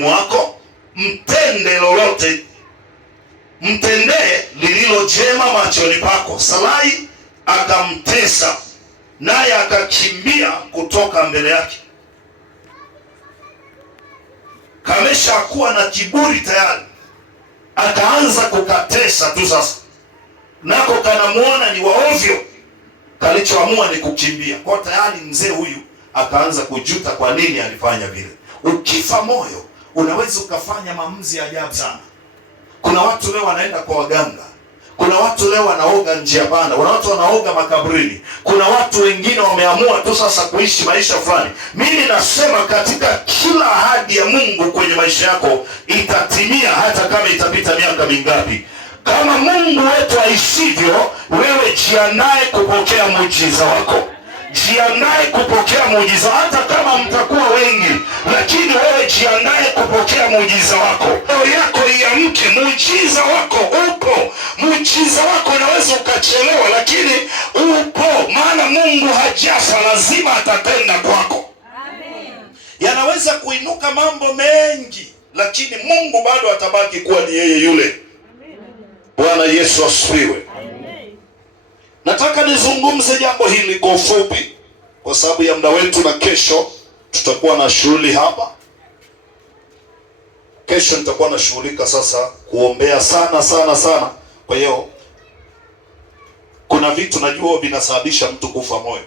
mwako, mtende lolote, mtendee lililo jema machoni pako. Sarai akamtesa, naye akakimbia kutoka mbele yake. Kamesha kuwa na kiburi tayari, akaanza kukatesa tu. Sasa nako kanamuona ni waovyo, kalichoamua ni kukimbia. Kwa tayari mzee huyu akaanza kujuta kwa nini alifanya vile. Ukifa moyo unaweza ukafanya maamuzi ya ajabu sana. Kuna watu leo wanaenda kwa waganga, kuna watu leo wanaoga njia panda, kuna watu wanaoga makaburini, kuna watu wengine wameamua tu sasa kuishi maisha fulani. Mimi nasema katika kila ahadi ya Mungu kwenye maisha yako itatimia, hata kama itapita miaka mingapi. Kama Mungu wetu aishivyo, wewe jiandae kupokea muujiza wako. Jiandae kupokea muujiza, hata kama mtakuwa wengi, lakini wewe jiandae kupokea muujiza wako. Leo yako iamke, muujiza wako upo. Muujiza wako unaweza ukachelewa, lakini upo, maana Mungu hajafa, lazima atatenda kwako. Amen. Yanaweza kuinuka mambo mengi, lakini Mungu bado atabaki kuwa ni yeye yule. Bwana Yesu asifiwe. Nataka nizungumze jambo hili kwa ufupi kwa sababu ya muda wetu, na kesho tutakuwa na shughuli hapa. Kesho nitakuwa nashughulika sasa kuombea sana sana sana. Kwa hiyo kuna vitu najua vinasababisha mtu kufa moyo.